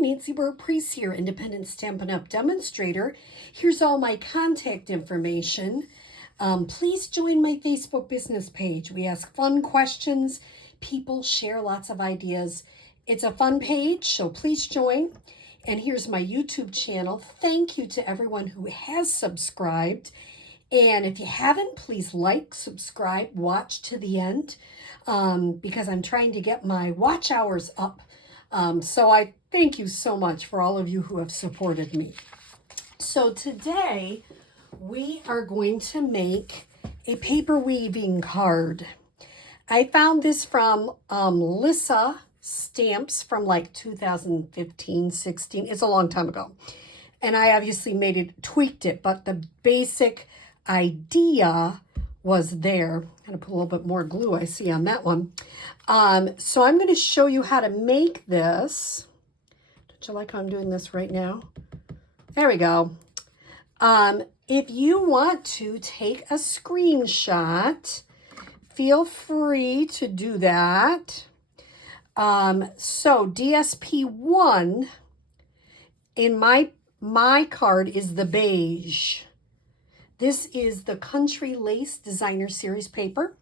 Nancy Burt-Preece here, independent Stampin' Up! Demonstrator. Here's all my contact information. Please join my Facebook business page. We ask fun questions. People share lots of ideas. It's a fun page, so please join. And here's my YouTube channel. Thank you to everyone who has subscribed. And if you haven't, please like, subscribe, watch to the end because I'm trying to get my watch hours up. So I thank you so much for all of you who have supported me. So today we are going to make a paper weaving card. I found this from Lissa Stamps from like 2015, 16. It's a long time ago. And I obviously tweaked it, but the basic idea was there. I'm going to put a little bit more glue I see on that one. So I'm going to show you how to make this. Don't you like how I'm doing this right now? There we go. If you want to take a screenshot, feel free to do that. So DSP1 in my card is the beige. This is the Country Lace Designer Series paper.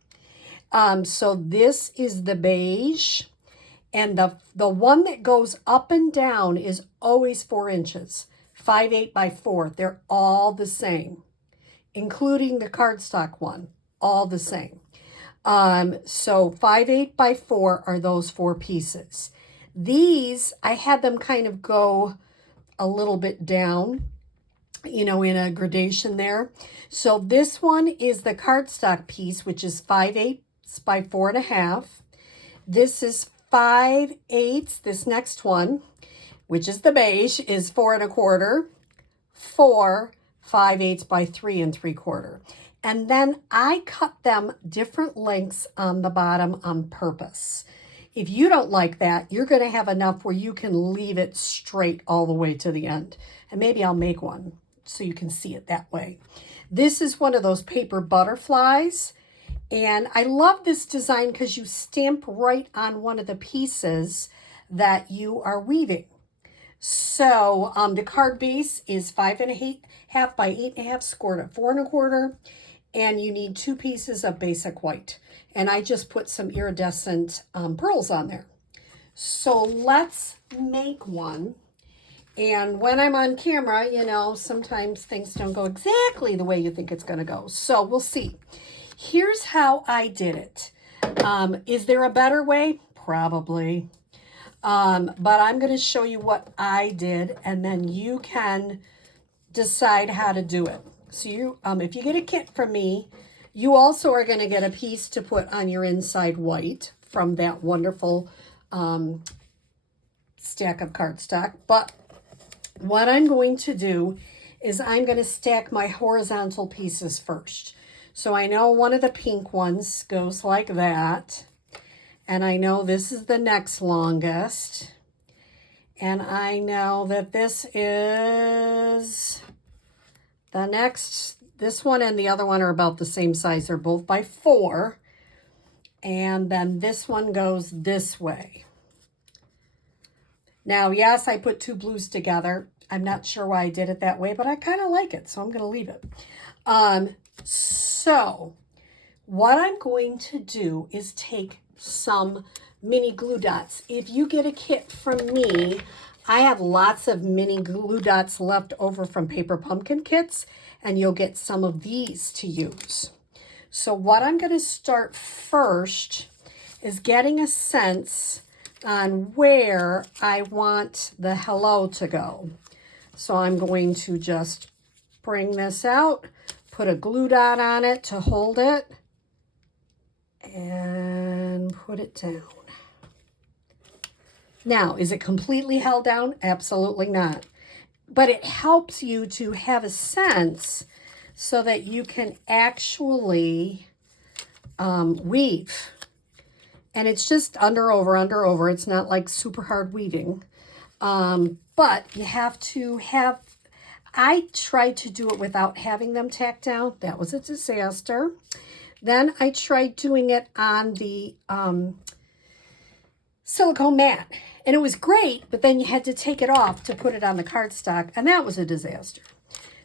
So this is the beige. And the one that goes up and down is always 4 inches. 5/8 by 4. They're all the same, including the cardstock one. All the same. So 5/8 by 4 are those 4 pieces. These, I had them kind of go a little bit down, you know, in a gradation there. So this one is the cardstock piece, which is 5/8 by 4.5. This is 5/8. This next one, which is the beige, is 4 1/4. 4 5/8 by 3 3/4. And then I cut them different lengths on the bottom on purpose. If you don't like that, you're going to have enough where you can leave it straight all the way to the end. And maybe I'll make one so you can see it that way. This is one of those paper butterflies. And I love this design because you stamp right on one of the pieces that you are weaving. So the card base is 5.5 by 8.5, scored at 4 1/4. And you need 2 pieces of basic white. And I just put some iridescent pearls on there. So let's make one. And when I'm on camera, you know, sometimes things don't go exactly the way you think it's going to go. So we'll see. Here's how I did it. Is there a better way? Probably. But I'm going to show you what I did, and then you can decide how to do it. So you, if you get a kit from me, you also are going to get a piece to put on your inside white from that wonderful stack of cardstock. But what I'm going to do is I'm going to stack my horizontal pieces first. So I know one of the pink ones goes like that. And I know this is the next longest. And I know that this is the next, this one and the other one are about the same size. They're both by 4. And then this one goes this way. Now, yes, I put 2 blues together. I'm not sure why I did it that way, but I kind of like it, so I'm going to leave it. So what I'm going to do is take some mini glue dots. If you get a kit from me, I have lots of mini glue dots left over from Paper Pumpkin kits, and you'll get some of these to use. So what I'm going to start first is getting a sense on where I want the hello to go. So I'm going to just bring this out, put a glue dot on it to hold it, and put it down. Now, is it completely held down? Absolutely not. But it helps you to have a sense so that you can actually weave. And it's just under, over. It's not like super hard weaving. But you have to have, I tried to do it without having them tacked down. That was a disaster. Then I tried doing it on the silicone mat, And it was great, but then you had to take it off to put it on the cardstock, and that was a disaster.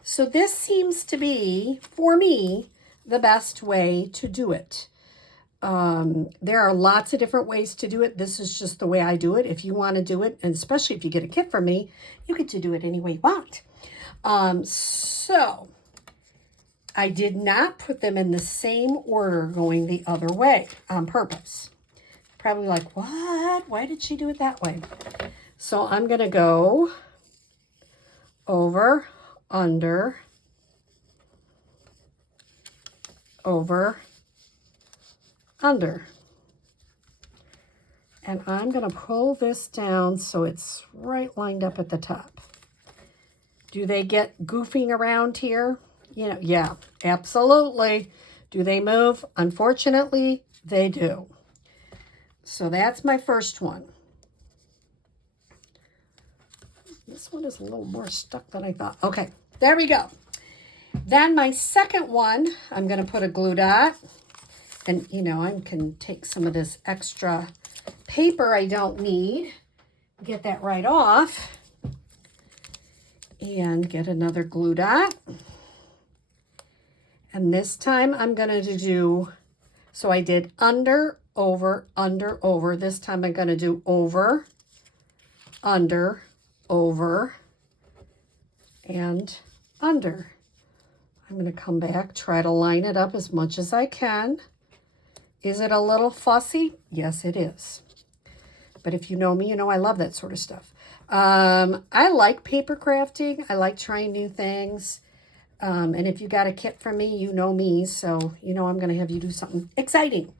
So this seems to be, for me, the best way to do it. There are lots of different ways to do it. This is just the way I do it. If you want to do it, and especially if you get a kit from me, you get to do it any way you want. So I did not put them in the same order going the other way on purpose. Probably like, what? Why did she do it that way? So I'm going to go over, under, over, under. And I'm going to pull this down so it's right lined up at the top. Do they get goofing around here? You know, yeah, absolutely. Do they move? Unfortunately, they do. So that's my first one. This one is a little more stuck than I thought. Okay, there we go. Then my second one, I'm going to put a glue dot. And, you know, I can take some of this extra paper I don't need, get that right off, and get another glue dot. And this time I'm going to do, so I did under, over, under, over. This time I'm going to do over, under, over, and under. I'm going to come back, try to line it up as much as I can. Is it a little fussy? Yes, it is. But if you know me, you know I love that sort of stuff. I like paper crafting. I like trying new things. And if you got a kit from me, you know me. So, you know I'm going to have you do something exciting.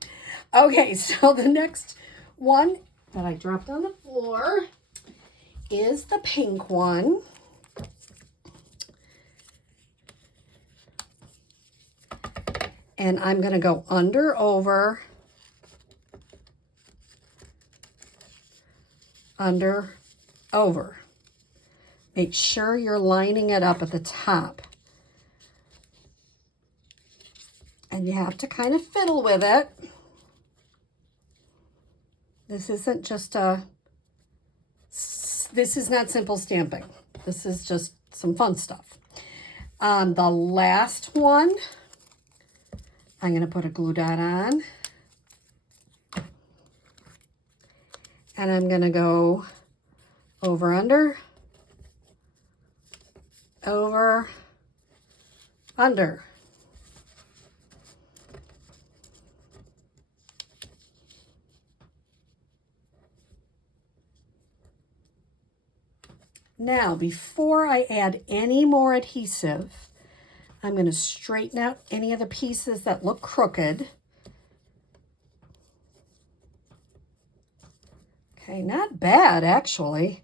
Okay, so the next one that I dropped on the floor is the pink one. And I'm going to go under, over, under, over. Make sure you're lining it up at the top. And you have to kind of fiddle with it. This isn't just this is not simple stamping. This is just some fun stuff. The last one, I'm going to put a glue dot on. And I'm going to go over, under, over, under. Now, before I add any more adhesive, I'm going to straighten out any of the pieces that look crooked. Okay, not bad, actually.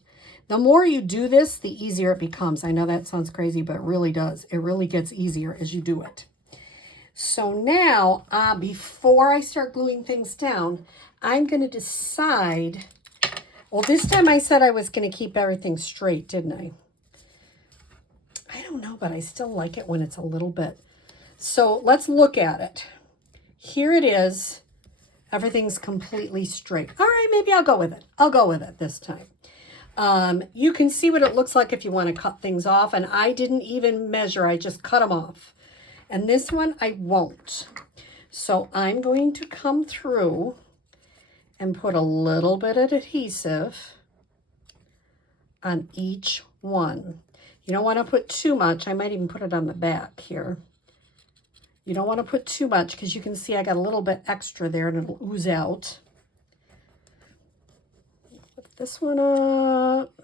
The more you do this, the easier it becomes. I know that sounds crazy, but it really does. It really gets easier as you do it. So now, before I start gluing things down, I'm going to decide. Well, this time I said I was going to keep everything straight, didn't I? I don't know, but I still like it when it's a little bit. So let's look at it. Here it is. Everything's completely straight. All right, maybe I'll go with it. I'll go with it this time. You can see what it looks like if you want to cut things off. And I didn't even measure. I just cut them off. And this one I won't. So I'm going to come through and put a little bit of adhesive on each one. You don't want to put too much. I might even put it on the back here. You don't want to put too much because you can see I got a little bit extra there and it'll ooze out. Lift this one up.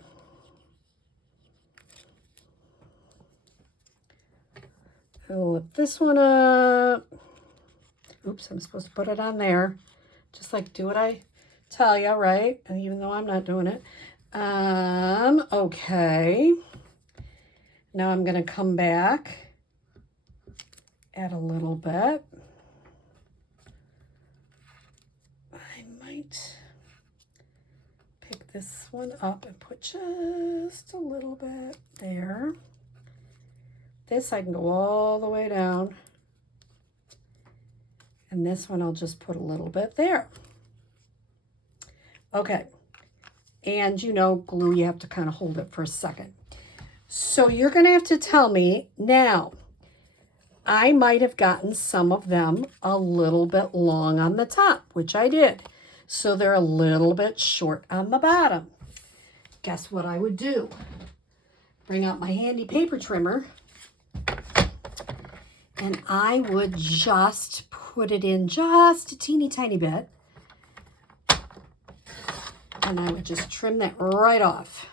I'll lift this one up. Oops, I'm supposed to put it on there. Just like do what I tell you, right? And even though I'm not doing it. Okay. Now I'm going to come back, add a little bit. I might pick this one up and put just a little bit there. This I can go all the way down. And this one I'll just put a little bit there. Okay. And you know, glue, you have to kind of hold it for a second. So you're going to have to tell me now. I might have gotten some of them a little bit long on the top, which I did. So they're a little bit short on the bottom. Guess what I would do? Bring out my handy paper trimmer. And I would just put it in just a teeny tiny bit. And I would just trim that right off.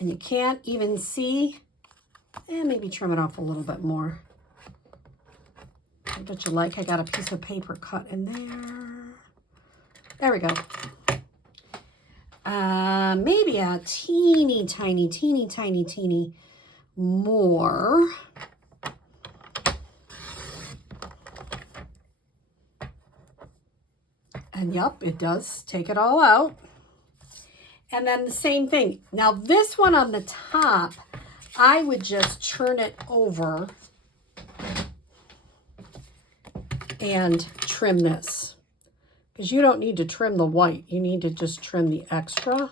And you can't even see. And maybe trim it off a little bit more. What you like, I got a piece of paper cut in there. There we go. Maybe a teeny tiny more. And yep, it does take it all out. And then the same thing. Now this one on the top, I would just turn it over and trim this. Because you don't need to trim the white. You need to just trim the extra.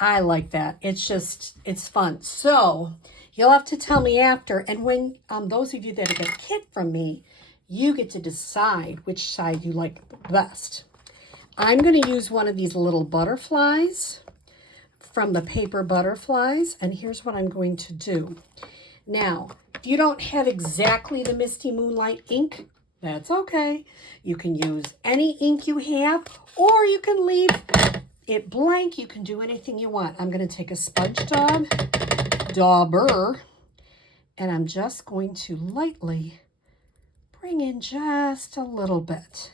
I like that. It's just, it's fun. So you'll have to tell me after. And when those of you that get a kit from me, you get to decide which side you like the best. I'm going to use one of these little butterflies from the paper butterflies. And here's what I'm going to do. Now, if you don't have exactly the Misty Moonlight ink, that's okay. You can use any ink you have, or you can leave it blank. You can do anything you want. I'm going to take a sponge dauber, and I'm just going to lightly bring in just a little bit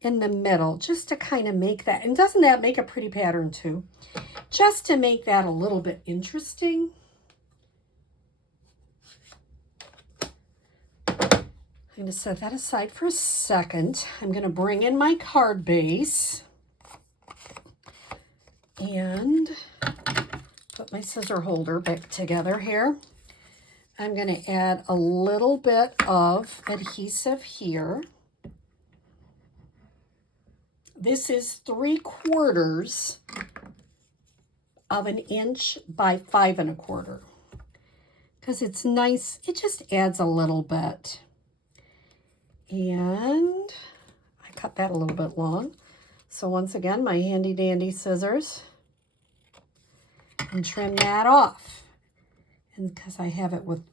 in the middle, just to kind of make that, and doesn't that make a pretty pattern too? Just to make that a little bit interesting. I'm going to set that aside for a second. I'm going to bring in my card base and put my scissor holder back together here. I'm going to add a little bit of adhesive here. This is 3/4 of an inch by 5 1/4. Because it's nice, it just adds a little bit. And I cut that a little bit long. So once again, my handy dandy scissors, and trim that off. And because I have it with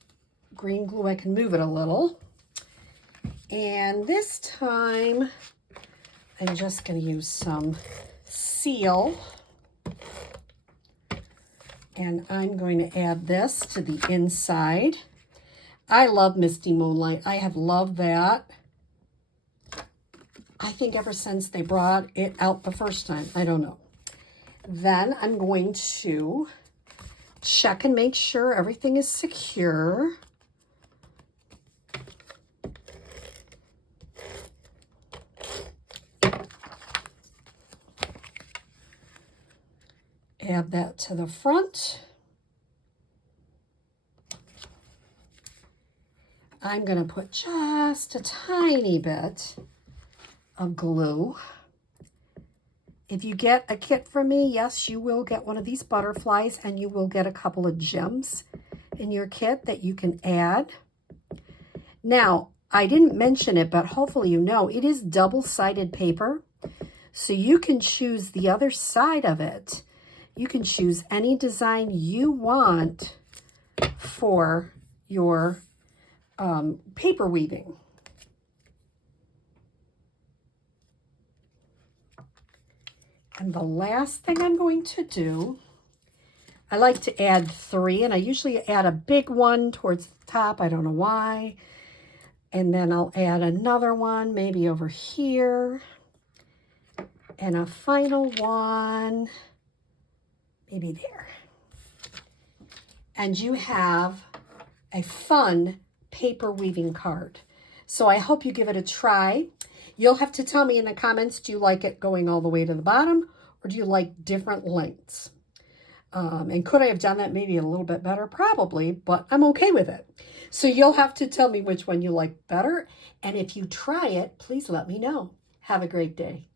green glue, I can move it a little. And this time, I'm just going to use some seal. And I'm going to add this to the inside. I love Misty Moonlight. I have loved that. I think ever since they brought it out the first time. I don't know. Then I'm going to check and make sure everything is secure. Add that to the front. I'm going to put just a tiny bit of glue. If you get a kit from me, yes, you will get one of these butterflies, and you will get a couple of gems in your kit that you can add. Now, I didn't mention it, but hopefully you know, it is double-sided paper, so you can choose the other side of it. You can choose any design you want for your paper weaving. And the last thing I'm going to do, I like to add 3, and I usually add a big one towards the top. I don't know why. And then I'll add another one, maybe over here. And a final one, maybe there. And you have a fun paper weaving card. So I hope you give it a try. You'll have to tell me in the comments, do you like it going all the way to the bottom, or do you like different lengths? And could I have done that maybe a little bit better? Probably, but I'm okay with it. So you'll have to tell me which one you like better. And if you try it, please let me know. Have a great day.